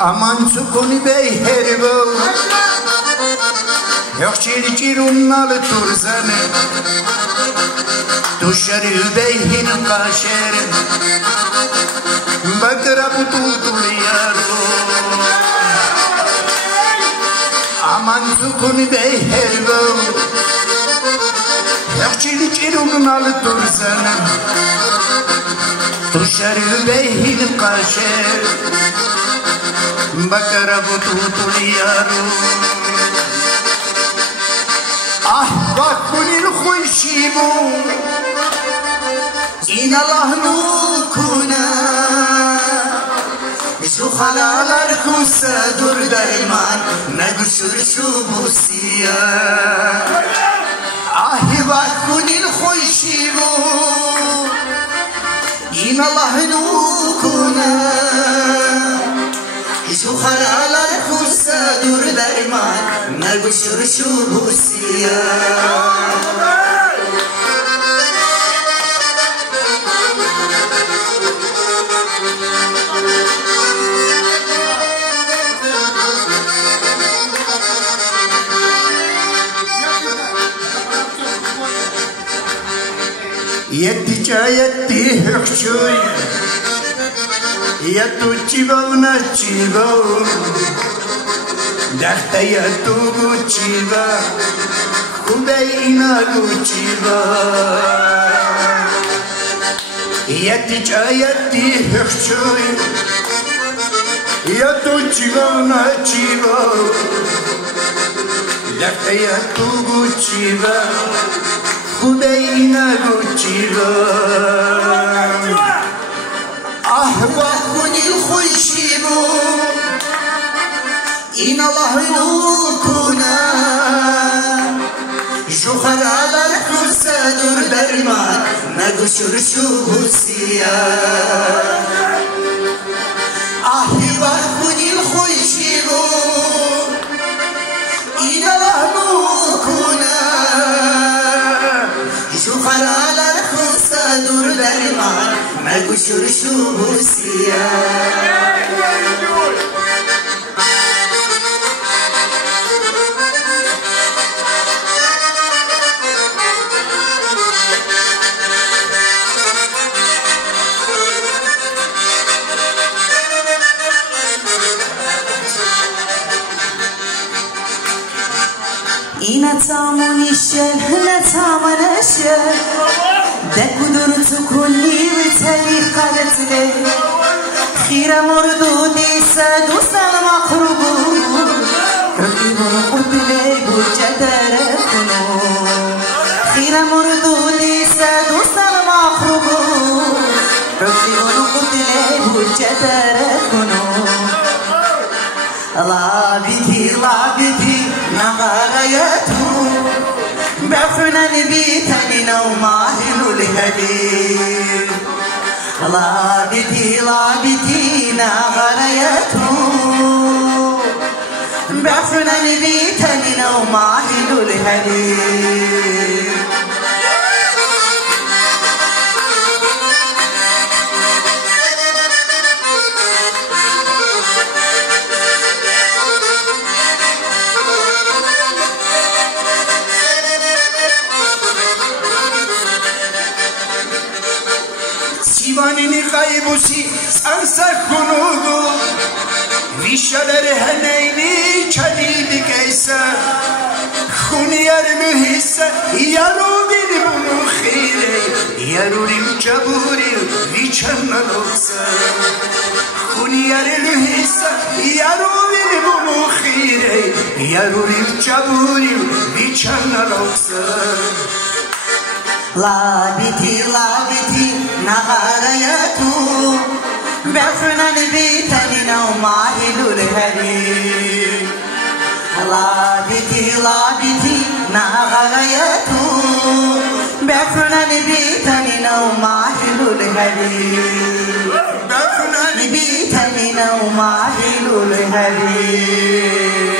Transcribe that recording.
aman sukuni bey herbo yok çirçirunnalı turzanı tuşarı beyhin kaşerin bakra bututul yaro aman sukuni bey herbo yok çirçirunnalı turzanı tuşarı beyhin kaşerin bakra bututul yaro ah bakkulil khuşibu inallah'nukuna şu halalar kusadur derman ne güçlü şu busiya ah bakkulil khuşibu inallah'nukuna şu halalar kusadur derman ne güçlü şu busiya yetti çayetti hükçüy yettu çivav na çivav dertte yettu gu çivav kubeyna gu çivav yetti çayetti hükçüy yettu çivav na çivav dertte yettu gu çivav kubeyna gu çivav ah bakkulil khuşibu inallah'nukuna şu halalar kusadur derman ne güçlü şu busiya ah bakkulil khuşibu inallah'nukuna şu halalar kusadur derman ne güçlü şu busiya نتامنشل دكدر تكوني بتالي قالتلي خير مردودي سادوس المقرب ربي برقدلي بجدر كنو خير مردودي سادوس المقرب ربي برقدلي بجدر كنو لابدي نغايته بعفنا نبيتني وماهل الهدي لابدي نغايته بعفنا نبيتني وماهل الهدي Sivanini kaybusi sansa kunugu Vişalar heneyni çalidi keysa Khuniyar mühissa yaru bil bunu khire Yarurim çaburi viçanna loksa Khuniyar mühissa yaru bil bunu khire Yarurim çaburi viçanna loksa لابدي نغايته بعفنا نبيتني وماهل الهدي لابدي نغايته بعفنا نبيتني وماهل الهدي بعفنا نبيتني وماهل الهدي